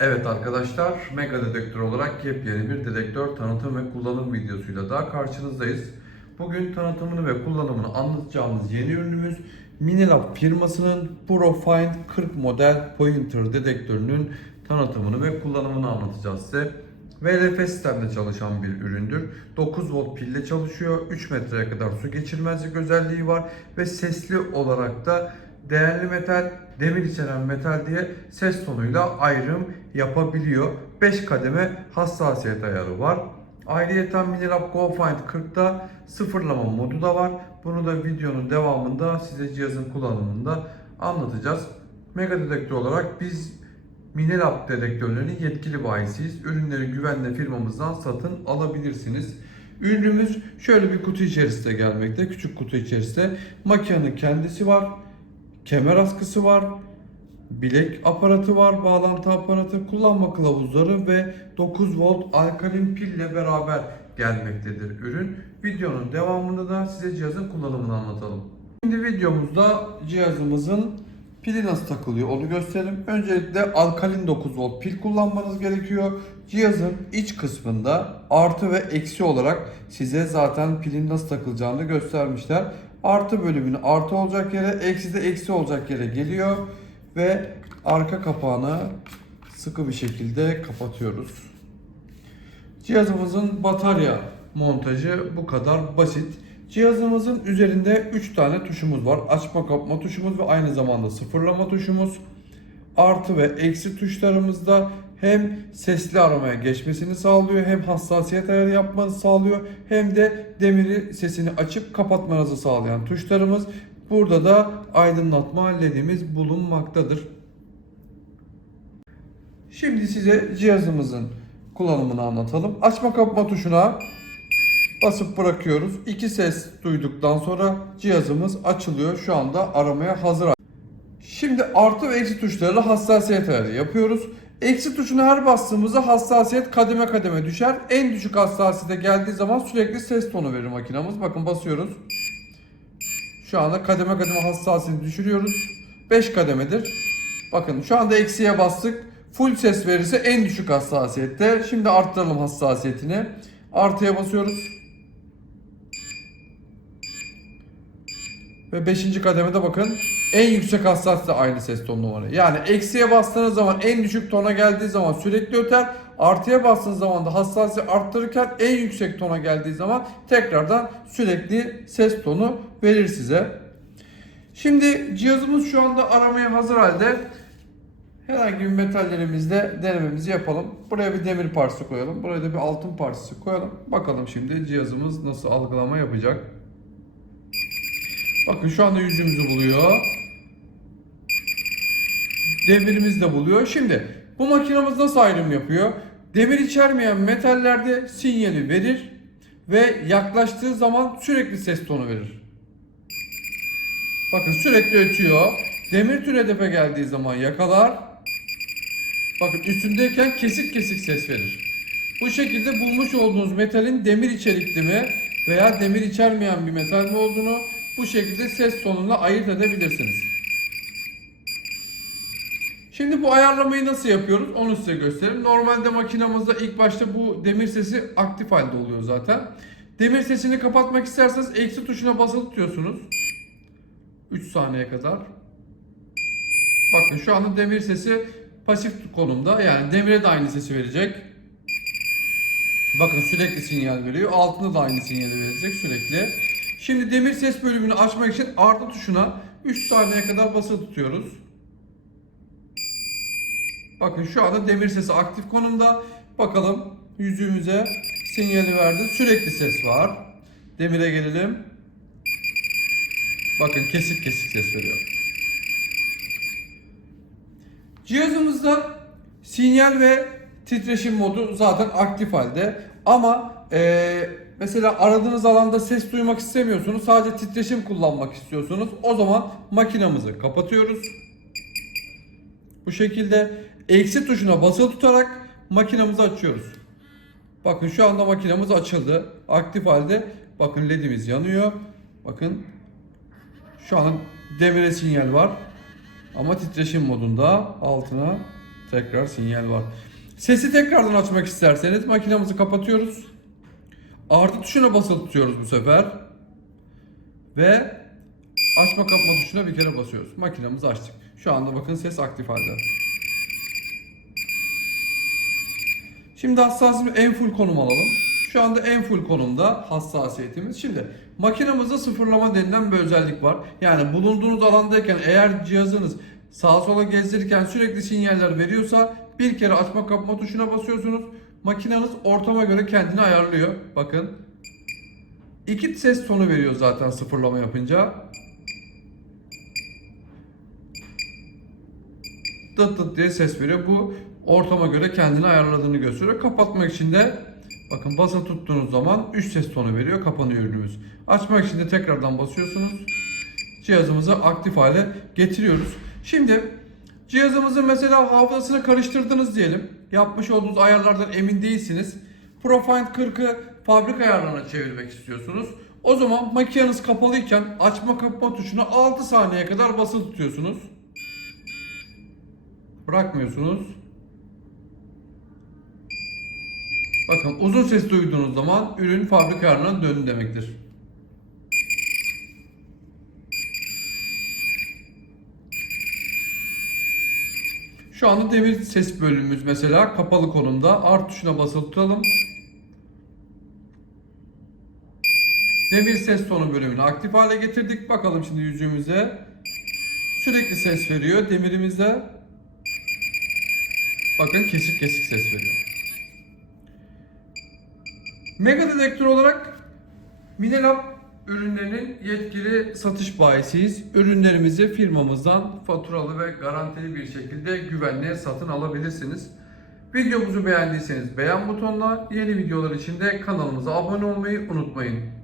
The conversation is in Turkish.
Evet arkadaşlar, Mega Dedektör olarak yepyeni bir dedektör tanıtım ve kullanım videosuyla daha karşınızdayız. Bugün tanıtımını ve kullanımını anlatacağımız yeni ürünümüz Minilab firmasının ProFind 40 model pointer dedektörünün tanıtımını ve kullanımını anlatacağız size. VLF sistemde çalışan bir üründür. 9 volt pille çalışıyor. 3 metreye kadar su geçirmezlik özelliği var ve sesli olarak da değerli metal, demir içeren metal diye ses tonuyla ayrım yapabiliyor. 5 kademe hassasiyet ayarı var. Ayrıca Minilab GoFind 40'da sıfırlama modu da var. Bunu da videonun devamında size cihazın kullanımında anlatacağız. Mega dedektör olarak biz Minilab dedektörlerinin yetkili bayisiyiz. Ürünleri güvenle firmamızdan satın alabilirsiniz. Ürünümüz şöyle bir kutu içerisinde gelmekte. Küçük kutu içerisinde makinenin kendisi var. Kemer askısı var. Bilek aparatı var, bağlantı aparatı, kullanma kılavuzları ve 9 volt alkalin pille beraber gelmektedir ürün. Videonun devamında da size cihazın kullanımını anlatalım. Şimdi videomuzda cihazımızın pili nasıl takılıyor onu gösterelim. Öncelikle alkalin 9 volt pil kullanmanız gerekiyor. Cihazın iç kısmında artı ve eksi olarak size zaten pilin nasıl takılacağını göstermişler. Artı bölümünü artı olacak yere, eksi de eksi olacak yere geliyor ve arka kapağını sıkı bir şekilde kapatıyoruz. Cihazımızın batarya montajı bu kadar basit. Cihazımızın üzerinde 3 tane tuşumuz var. Açma kapma tuşumuz ve aynı zamanda sıfırlama tuşumuz. Artı ve eksi tuşlarımızda hem sesli aramaya geçmesini sağlıyor, hem hassasiyet ayarı yapmanızı sağlıyor, hem de demiri sesini açıp kapatmanızı sağlayan tuşlarımız. Burada da aydınlatma ledimiz bulunmaktadır. Şimdi size cihazımızın kullanımını anlatalım. Açma kapma tuşuna basıp bırakıyoruz. İki ses duyduktan sonra cihazımız açılıyor. Şu anda aramaya hazır. Şimdi artı ve eksi tuşlarıyla hassasiyet ayarı yapıyoruz. Eksi tuşuna her bastığımızda hassasiyet kademe kademe düşer. En düşük hassasiyete geldiği zaman sürekli ses tonu verir makinamız. Bakın basıyoruz. Şu anda kademe kademe hassasiyeti düşürüyoruz. 5 kademedir. Bakın şu anda eksiye bastık. Full ses verirse en düşük hassasiyette. Şimdi arttıralım hassasiyetini. Artıya basıyoruz. Ve 5. kademede bakın en yüksek hassasiyette aynı ses tonu var. Yani eksiye bastığınız zaman en düşük tona geldiği zaman sürekli öter. Artıya bastığınız zaman da hassasiyeti arttırırken en yüksek tona geldiği zaman tekrardan sürekli ses tonu verir size. Şimdi cihazımız şu anda aramaya hazır halde. Herhangi bir metallerimizle denememizi yapalım. Buraya bir demir parçası koyalım. Buraya da bir altın parçası koyalım. Bakalım şimdi cihazımız nasıl algılama yapacak. Bakın şu anda yüzümüzü buluyor. Demirimiz de buluyor. Şimdi bu makinamız nasıl ayrım yapıyor? Demir içermeyen metallerde sinyali verir ve yaklaştığı zaman sürekli ses tonu verir. Bakın sürekli ötüyor. Demir tür hedefe geldiği zaman yakalar. Bakın üstündeyken kesik kesik ses verir. Bu şekilde bulmuş olduğunuz metalin demir içerikli mi veya demir içermeyen bir metal mi olduğunu bu şekilde ses tonuyla ayırt edebilirsiniz. Şimdi bu ayarlamayı nasıl yapıyoruz onu size göstereyim. Normalde makinamızda ilk başta bu demir sesi aktif halde oluyor zaten. Demir sesini kapatmak isterseniz eksi tuşuna basılı tutuyorsunuz. 3 saniye kadar. Bakın şu anda demir sesi pasif konumda. Yani demire de aynı sesi verecek. Bakın sürekli sinyal veriyor. Altında da aynı sinyali verecek sürekli. Şimdi demir ses bölümünü açmak için artı tuşuna 3 saniye kadar basılı tutuyoruz. Bakın şu anda demir sesi aktif konumda. Bakalım yüzüğümüze sinyali verdi. Sürekli ses var. Demire gelelim. Bakın kesik kesik ses veriyor. Cihazımızda sinyal ve titreşim modu zaten aktif halde. Ama eee, mesela aradığınız alanda ses duymak istemiyorsunuz. Sadece titreşim kullanmak istiyorsunuz. O zaman makinamızı kapatıyoruz. Bu şekilde eksi tuşuna basılı tutarak makinamızı açıyoruz. Bakın şu anda makinamız açıldı. Aktif halde. Bakın ledimiz yanıyor. Bakın şu an demire sinyal var. Ama titreşim modunda altına Tekrar sinyal var. Sesi tekrardan açmak isterseniz makinamızı kapatıyoruz. Artı tuşuna basılı tutuyoruz bu sefer. Ve açma kapama tuşuna bir kere basıyoruz. Makinamızı açtık. Şu anda bakın ses aktif halde. Şimdi hassasiyetimi en full konum alalım. Şu anda en full konumda hassasiyetimiz. Şimdi makinamızda sıfırlama denilen bir özellik var. Yani bulunduğunuz alandayken eğer cihazınız sağa sola gezdirirken sürekli sinyaller veriyorsa bir kere açma kapama tuşuna basıyorsunuz. Makineniz ortama göre kendini ayarlıyor. Bakın. İki ses tonu veriyor zaten sıfırlama yapınca. dıt dıt diye ses veriyor. Bu ortama göre kendini ayarladığını gösteriyor. Kapatmak için de bakın basın tuttuğunuz zaman 3 ses tonu veriyor. Kapanıyor ürünümüz. Açmak için de tekrardan basıyorsunuz. Cihazımızı aktif hale getiriyoruz. Şimdi cihazımızın mesela hafızasını karıştırdınız diyelim. Yapmış olduğunuz ayarlardan emin değilsiniz. Profind 40'ı fabrika ayarlarına çevirmek istiyorsunuz. O zaman makineniz kapalıyken açma kapama tuşuna 6 saniye kadar basılı tutuyorsunuz. Bırakmıyorsunuz. Bakın uzun ses duyduğunuz zaman ürün fabrika ayarına döndü demektir. Şu anda demir ses bölümümüz mesela kapalı konumda. Art tuşuna basılı tutalım. Demir ses tonu bölümünü aktif hale getirdik. Bakalım şimdi yüzüğümüze. Sürekli ses veriyor demirimizde. Bakın kesik kesik ses veriyor. Mega dedektör olarak Minelab ürünlerinin yetkili satış bayisiyiz. Ürünlerimizi firmamızdan faturalı ve garantili bir şekilde güvenliğe satın alabilirsiniz. Videomuzu beğendiyseniz beğen butonuna, yeni videolar için de kanalımıza abone olmayı unutmayın.